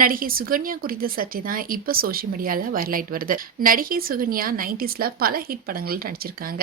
நடிகை சுகன்யா குறித்த சர்ச்சை தான் இப்போ சோஷியல் மீடியாவில் வைரலாயிட்டு வருது. நடிகை சுகன்யா 90ஸ்ல பல ஹிட் படங்கள் நடிச்சிருக்காங்க.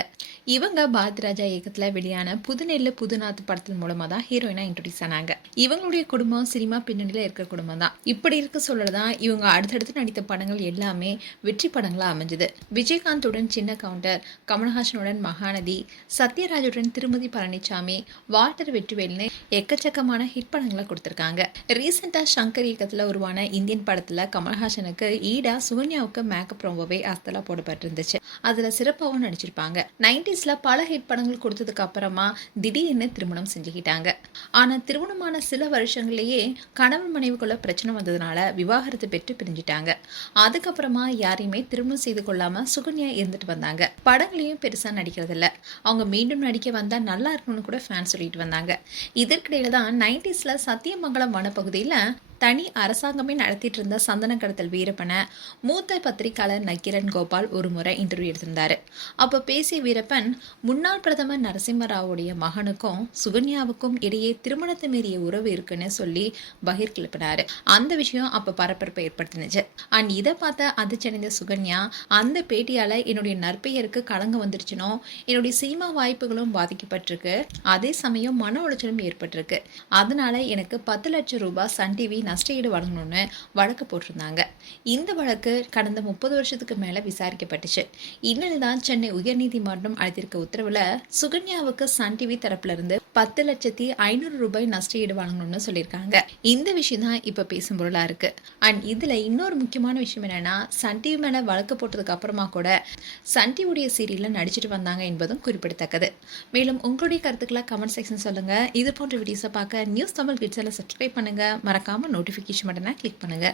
இவங்க பாரதிராஜா இயக்கத்தில் வெளியான புதுநெல்லு புதுநாத்து படத்தின் மூலமாக தான் ஹீரோயினா இன்ட்ரோடியூஸ் ஆனாங்க. இவங்களுடைய குடும்பம் சினிமா பின்னணியில் இருக்கிற குடும்பம் தான். இப்படி இருக்க சொல்லதான் இவங்க அடுத்தடுத்து நடித்த படங்கள் எல்லாமே வெற்றி படங்களாக அமைஞ்சது. விஜயகாந்துடன் சின்ன கவுண்டர், கமல்ஹாசனுடன் மகாநதி, சத்யராஜுடன் திருமதி பழனிசாமி, வால்டர் வெற்றிவேல்னு எக்கச்சக்கமான ஹிட் படங்களை கொடுத்திருக்காங்க. ரீசெண்டா சங்கர் இயக்கத்தில் உருவான இந்தியன் படத்துல கமல்ஹாசனுக்கு ஈடா சுகன்யாவுக்கு மேக்கப் ரொம்பவே அஸ்தலா போடப்பட்டிருந்துச்சு. அதுல சிறப்பாகவும் நடிச்சிருப்பாங்க. 90ஸ்ல பல ஹிட் படங்கள் கொடுத்ததுக்கு அப்புறமா திடீர்னு திருமணம் செஞ்சுக்கிட்டாங்க. ஆனா திருமணமான சில வருஷங்களையே கணவன் மனைவிக்குள்ள பிரச்சனை வந்ததுனால விவாகரத்து பெற்று பிரிஞ்சிட்டாங்க. அதுக்கப்புறமா யாரையுமே திருமணம் செய்து கொள்ளாம சுகன்யா இருந்துட்டு வந்தாங்க. படங்களையும் பெருசா நடிக்கிறது இல்ல. அவங்க மீண்டும் நடிக்க வந்தா நல்லா இருக்கணும்னு கூட ஃபேன் சொல்லிட்டு வந்தாங்க. இதற்கிடையில தான் 90ஸ்ல சத்தியமங்கலம் வனப்பகுதியில தனி அரசாங்கமே நடத்திட்டு இருந்த சந்தன கடத்தல் வீரப்பனை மூத்த பத்திரிகையாளர் நக்கீரன் கோபால் ஒரு முறை இன்டர்வியூ எடுத்திருந்தாரு. அப்போ பேசிய வீரப்பன் முன்னாள் பிரதமர் நரசிம்மராவுடைய மகனுக்கும் சுகன்யாவுக்கும் இடையே திருமணத்தை மீறிய உறவு இருக்குன்னு சொல்லி பகிர் கிளப்பினாரு. அந்த விஷயம் அப்ப பரபரப்பை ஏற்படுத்தினுச்சு. அண்ட் இதை பார்த்த அதிர்ச்சியடைந்த சுகன்யா, அந்த பேட்டியால என்னுடைய நற்பெயருக்கு களங்கம் வந்துருச்சுனோ, என்னுடைய சினிமா வாய்ப்புகளும் பாதிக்கப்பட்டிருக்கு, அதே சமயம் மன உளைச்சலும் ஏற்பட்டிருக்கு, அதனால எனக்கு 10 லட்சம் ரூபாய் சன் டிவி நஷ்டஈடு வழங்கணும்னு வழக்கு போட்டிருந்தாங்க. இந்த வழக்கு கடந்த 30 வருஷத்துக்கு மேல விசாரிக்கப்பட்டுச்சு. இந்நிலைதான் சென்னை உயர்நீதிமன்றம் அளித்திருக்க உத்தரவுல சுகன்யாவுக்கு சன் டிவி தரப்புல இருந்து 10,500,000 ரூபாய் நஷ்டஈடு வழங்கணும்னு சொல்லியிருக்காங்க. இந்த விஷயம் தான் இப்ப பேசும் பொருளா இருக்கு. அண்ட் இதுல இன்னொரு முக்கியமான விஷயம் என்னன்னா, சன் டிவி மேல வழக்கு போட்டதுக்கு அப்புறமா கூட சன் டிவியுடைய சீரியல்ல நடிச்சிட்டு வந்தாங்க என்பதும் குறிப்பிடத்தக்கது. மேலும் உங்களுடைய கருத்துக்களை கமெண்ட் செக்ஷன் சொல்லுங்க. இது போன்ற வீடியோஸை பார்க்க நியூஸ் தமிழ் கிட்ஸ் எல்லாம் சப்ஸ்கிரைப் பண்ணுங்க. மறக்காம நோட்டிஃபிகேஷன் பட்டனை கிளிக் பண்ணுங்க.